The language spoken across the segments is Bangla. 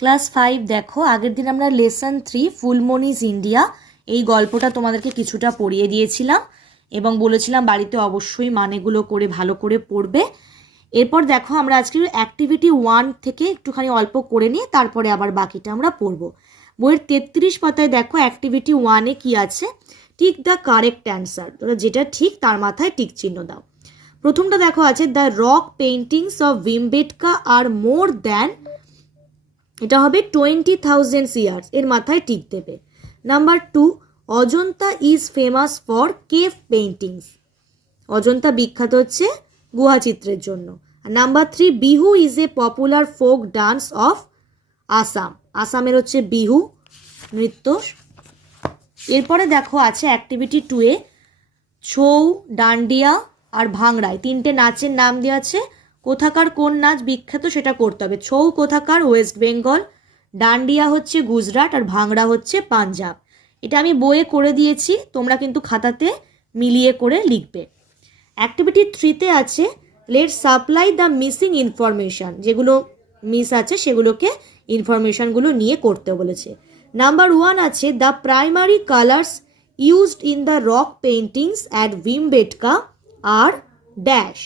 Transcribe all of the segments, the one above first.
ক্লাস 5 দেখো, আগের দিন আমরা লেসন 3 ফুলমনিজ ইন্ডিয়া এই গল্পটা তোমাদেরকে কিছুটা পড়িয়ে দিয়েছিলাম এবং বলেছিলাম বাড়িতে অবশ্যই মানেগুলো করে ভালো করে পড়বে। এরপর দেখো আমরা আজকে অ্যাক্টিভিটি 1 থেকে একটুখানি অল্প করে নিয়ে তারপরে আবার বাকিটা আমরা পড়ব। বইয়ের 33 পাতায় দেখো অ্যাক্টিভিটি 1-এ কি আছে, টিক দ্য কারেক্ট অ্যান্সার। তোমরা যেটা ঠিক তার মাথায় টিক চিহ্ন দাও। প্রথমটা দেখো আছে the rock paintings of Bhimbetka আর মোর দ্যান, এটা হবে 20,000 ইয়ার্স, এর মাথায় টিক দেবে। Number 2, Ajanta is famous for cave paintings, Ajanta বিখ্যাত হচ্ছে গুহা চিত্রের জন্য। আর number 3, Bihu is a popular folk dance of Assam, আসামের হচ্ছে বিহু নৃত্য। এরপরে দেখো আছে অ্যাক্টিভিটি 2-এ ছৌ, ডান্ডিয়া আর ভাংড়ায় 3টে নাচের নাম দেওয়া আছে। কোথাকার কোন নাচ বিখ্যাত সেটা করতে হবে। ছৌ কোথাকার, ওয়েস্ট বেঙ্গল, ডান্ডিয়া হচ্ছে গুজরাট আর ভাংড়া হচ্ছে পাঞ্জাব। এটা আমি বইয়ে করে দিয়েছি, তোমরা কিন্তু খাতাতে মিলিয়ে করে লিখবে। অ্যাক্টিভিটি 3-তে আছে let supply the missing information, যেগুলো মিস আছে সেগুলোকে ইনফরমেশানগুলো নিয়ে করতে বলেছে। নাম্বার 1 আছে the primary colours used in the rock paintings at Bhimbetka আর ড্যাশ।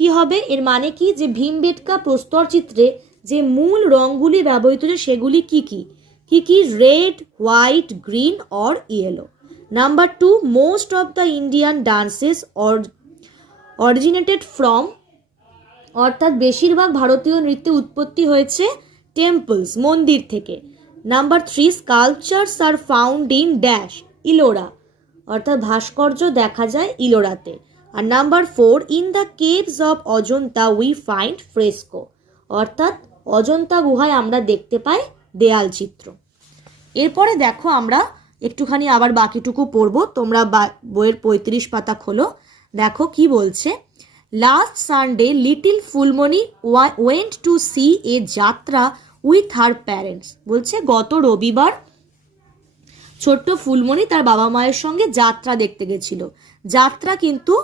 কি হবে, এর মানে কি, যে ভীমবেটকা প্রস্তর চিত্রে যে মূল রঙগুলি ব্যবহৃত হচ্ছে সেগুলি কি কি কি কি red, white, green or yellow. Number 2, most of the Indian dances originated from, অর্থাৎ বেশিরভাগ ভারতীয় নৃত্যে উৎপত্তি হয়েছে টেম্পলস, মন্দির থেকে। Number 3, sculptures are found in dash, Ellora, অর্থাৎ ভাস্কর্য দেখা যায় ইলোরাতে। আর number 4, in the caves of Ajanta we find fresco, অর্থাৎ অজন্তা গুহায় আমরা দেখতে পাই দেয়াল চিত্র। এরপরে দেখো আমরা একটুখানি আবার বাকিটুকু পড়বো, তোমরা বইয়ের 35 পাতা খোলো। দেখো কি বলছে, last Sunday little Phulmoni went to see a jatra with her parents, বলছে গত রবিবার ছোট্ট ফুলমণি তার বাবা মায়ের সঙ্গে যাত্রা দেখতে গেছিল। যাত্রা কিন্তু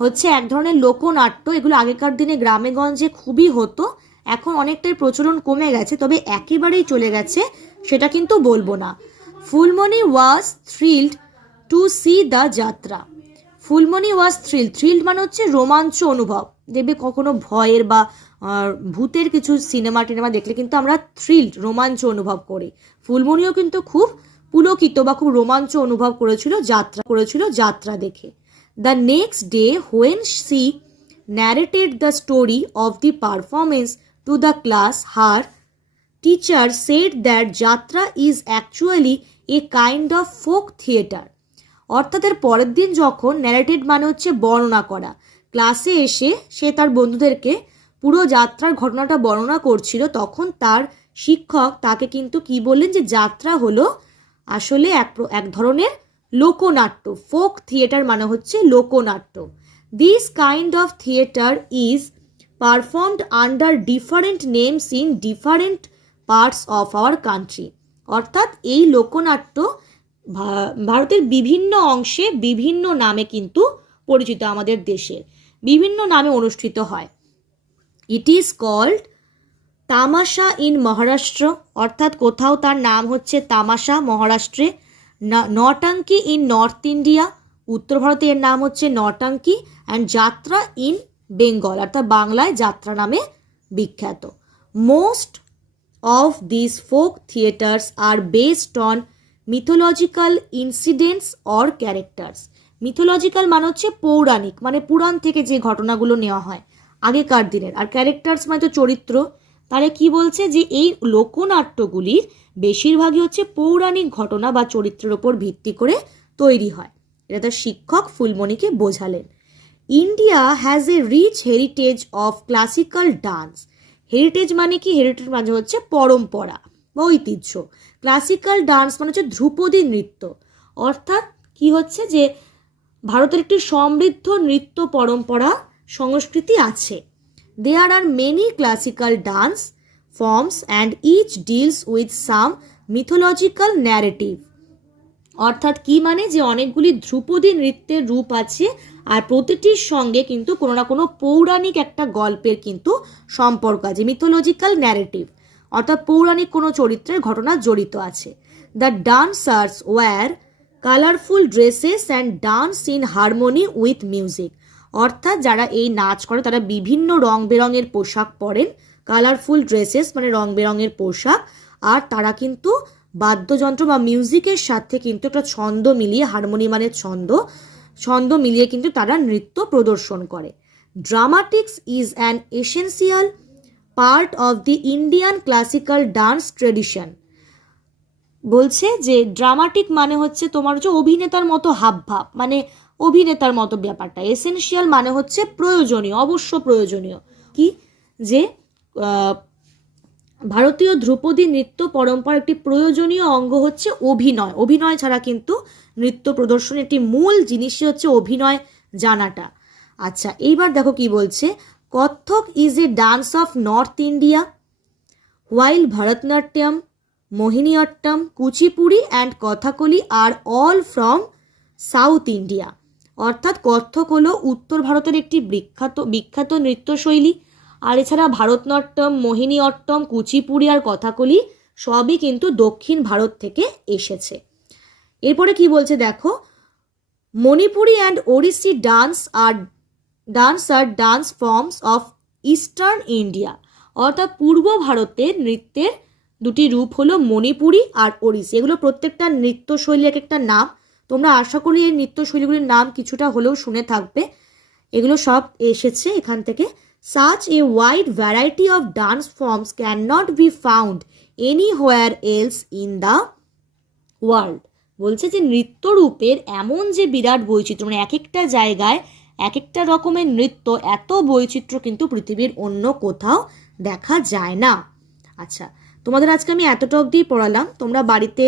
হচ্ছে এক ধরনের লোকনাট্য, এগুলো আগেকার দিনে গ্রামে গঞ্জে খুবই হতো, এখন অনেকটাই প্রচলন কমে গেছে, তবে একেবারেই চলে গেছে সেটা কিন্তু বলবো না। ফুলমণি ওয়াজ থ্রিলড টু সি দ্য যাত্রা, ফুলমণি ওয়াজ থ্রিলড মানে হচ্ছে রোমাঞ্চ অনুভব। দেখবে কখনো ভয়ের বা ভূতের কিছু সিনেমা টিনেমা দেখলে কিন্তু আমরা থ্রিলড, রোমাঞ্চ অনুভব করি। ফুলমণিও কিন্তু খুব পুলকিত বা খুব রোমাঞ্চ অনুভব করেছিল যাত্রা দেখে। The next day when she narrated the story of the performance to the class, her teacher said that Jatra is actually a kind of folk theatre. অর্থাৎ এর পরের দিন যখন ন্যারেটেড মানে হচ্ছে বর্ণনা করা, ক্লাসে এসে সে তার বন্ধুদেরকে পুরো যাত্রার ঘটনাটা বর্ণনা করছিল, তখন তার শিক্ষক তাকে কিন্তু কি বললেন, যে যাত্রা হলো আসলে এক ধরনের লোকনাট্য। ফোক থিয়েটার মানে হচ্ছে লোকনাট্য। This kind of theatre is performed under different names in different parts of our country, অর্থাৎ এই লোকনাট্য ভারতের বিভিন্ন অংশে বিভিন্ন নামে কিন্তু পরিচিত, আমাদের দেশে বিভিন্ন নামে অনুষ্ঠিত হয়। ইট ইজ কল্ড তামাশা ইন মহারাষ্ট্র, অর্থাৎ কোথাও তার নাম হচ্ছে তামাশা মহারাষ্ট্রে। নটাঙ্কি ইন নর্থ ইন্ডিয়া, উত্তর ভারতে এর নাম হচ্ছে নটাঙ্কি। অ্যান্ড যাত্রা ইন বেঙ্গল, অর্থাৎ বাংলায় যাত্রা নামে বিখ্যাত। Most of this folk theatres are based on mythological incidents or characters, mythological মানে হচ্ছে পৌরাণিক, মানে পুরাণ থেকে যে ঘটনাগুলো নেওয়া হয় আগেকার দিনের, আর ক্যারেক্টার্স মানে তো চরিত্র। তাহলে কি বলছে, যে এই লোকনাট্যগুলির বেশিরভাগই হচ্ছে পৌরাণিক ঘটনা বা চরিত্রের ওপর ভিত্তি করে তৈরি হয়। এটা তার শিক্ষক ফুলমণিকে বোঝালেন। India has a rich heritage of classical dance, heritage মানে কি, হেরিটেজ মানে হচ্ছে পরম্পরা বা ঐতিহ্য। ক্লাসিক্যাল ডান্স মানে হচ্ছে ধ্রুপদী নৃত্য, অর্থাৎ কি হচ্ছে, যে ভারতের একটি সমৃদ্ধ নৃত্য পরম্পরা সংস্কৃতি আছে। There are many classical dance forms and each deals with some mythological narrative, অর্থাৎ কি মানে, যে অনেকগুলি ধ্রুপদী নৃত্যের রূপ আছে আর প্রতিটির সঙ্গে কিন্তু কোনো না কোনো পৌরাণিক একটা গল্পের কিন্তু সম্পর্ক আছে, মিথোলজিক্যাল ন্যারেটিভ। অর্থাৎ পৌরাণিক কোনো চরিত্রের ঘটনা জড়িত আছে। The dancers wear colourful dresses and dance in harmony with music. অর্থাৎ যারা এই নাচ করে তারা বিভিন্ন রং বেরঙের পোশাক পরেন, কালারফুল ড্রেসেস মানে রং বেরঙের পোশাক, আর তারা কিন্তু বাদ্যযন্ত্র বা মিউজিকের সাথে কিন্তু একটা ছন্দ মিলিয়ে, হারমোনি মানে ছন্দ মিলিয়ে কিন্তু তারা নৃত্য প্রদর্শন করে। ড্রামাটিক্স is an essential part of the Indian classical dance tradition. বলছে যে ড্রামাটিক মানে হচ্ছে তোমার হচ্ছে অভিনেতার মতো হাবভাব, মানে অভিনেতার মতো ব্যাপারটা। এসেনশিয়াল মানে হচ্ছে প্রয়োজনীয়, অবশ্য প্রয়োজনীয়। কি যে ভারতীয় ধ্রুপদী নৃত্য পরম্পরার একটি প্রয়োজনীয় অঙ্গ হচ্ছে অভিনয়। অভিনয় ছাড়া কিন্তু নৃত্য প্রদর্শনের একটি মূল জিনিসই হচ্ছে অভিনয় জানাটা। আচ্ছা, এইবার দেখো কি বলছে। Kathak is a dance of north India, while Bharatanatyam, Mohiniyattam, Kuchipudi and Kathakali are all from south India. অর্থাৎ কত্থক হলো উত্তর ভারতের একটি বিখ্যাত নৃত্যশৈলী, আর এছাড়া ভারতনাট্যম, মোহিনীঅট্টম, কুচিপুড়ি আর কথাকলি সবই কিন্তু দক্ষিণ ভারত থেকে এসেছে। এরপরে কি বলছে দেখো, Manipuri and Odissi dance are dance forms of eastern India. অর্থাৎ পূর্ব ভারতের নৃত্যের দুটি রূপ হলো মণিপুরি আর ওড়িশি। এগুলো প্রত্যেকটা নৃত্যশৈলী এক একটা নাম, তোমরা আশা করি এই নৃত্যশৈলীগুলির নাম কিছুটা হলেও শুনে থাকবে। এগুলো সব এসেছে এখান থেকে। Such a wide variety of dance forms cannot be found anywhere else in the world. বলছে যে নৃত্যরূপের এমন যে বিরাট বৈচিত্র্য, মানে এক একটা জায়গায় এক একটা রকমের নৃত্য, এত বৈচিত্র্য কিন্তু পৃথিবীর অন্য কোথাও দেখা যায় না। আচ্ছা, তোমাদের আজকে আমি এতটা অবধি পড়ালাম। তোমরা বাড়িতে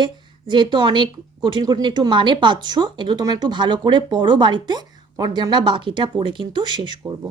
যেহেতু অনেক কঠিন একটু মানে পাচ্ছ, এগুলো তোমরা একটু ভালো করে পড়ো বাড়িতে, পরদিন আমরা বাকিটা পড়ে কিন্তু শেষ করব।